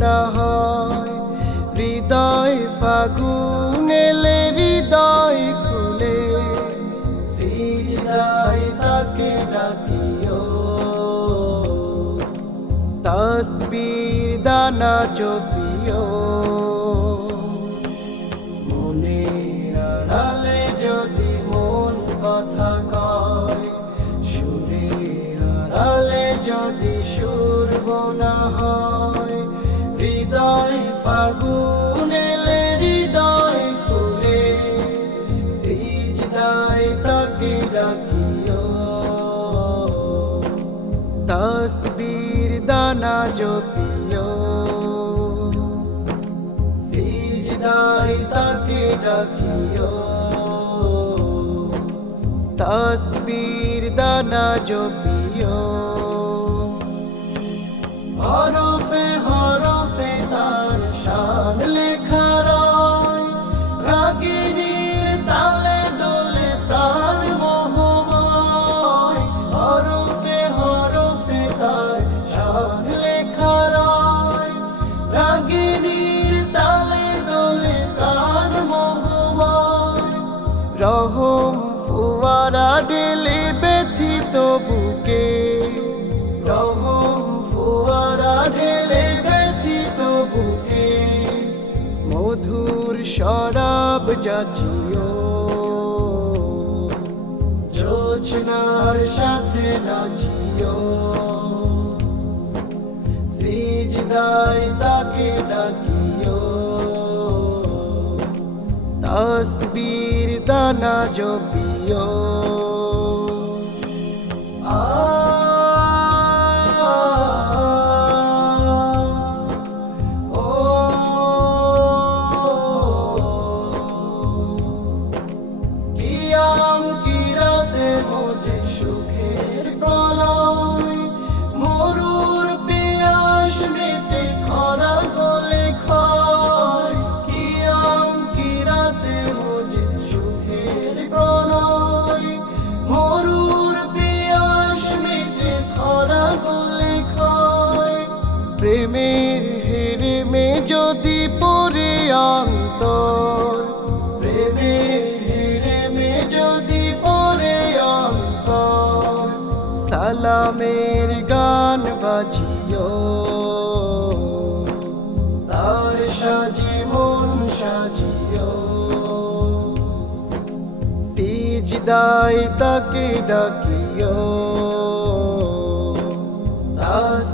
না হয় হৃদয় ফাগুন এলে হৃদয় খুলে। তাকে ডাকিও। তসবির দানা জপিও। মনের আড়ালে যদি মন কথা কয়, সুরের আড়ালে যদি বোনা হয়। হৃদয় ফাগুন এলে হৃদয় খুলে। সিজদায় তাকে ডাকিও। তসবির দানা জপিও। সিজদায় তাকে ডাকিও। তসবির দানা জপিও। ফুয়ারা ডেলে ব্যথিত বুকে। রহম ফুয়ারা ঢেলে ব্যথিত বুকে। মধুর শরাব যাচিও। জোছনার সাথে নাচিও। সিজদায় তাকে ডাকিও। তসবির দানা জপিও কিয়াম প্রেমের হেরেমে যদি পড়ে অন্তর, প্রেমের হেরেমে যদি পড়ে অন্তর, সালামের গান বাজিও। তার সাজি মন সাজিও। সিজদায় তাকে ডাকিও। দানা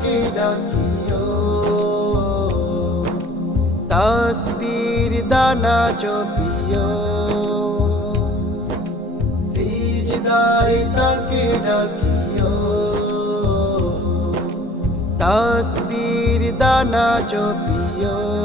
তাকে ডাকিও। তসবির দানা জপিও। সিজদাই তাকে ডাকিও। তসবির দানা জপিও।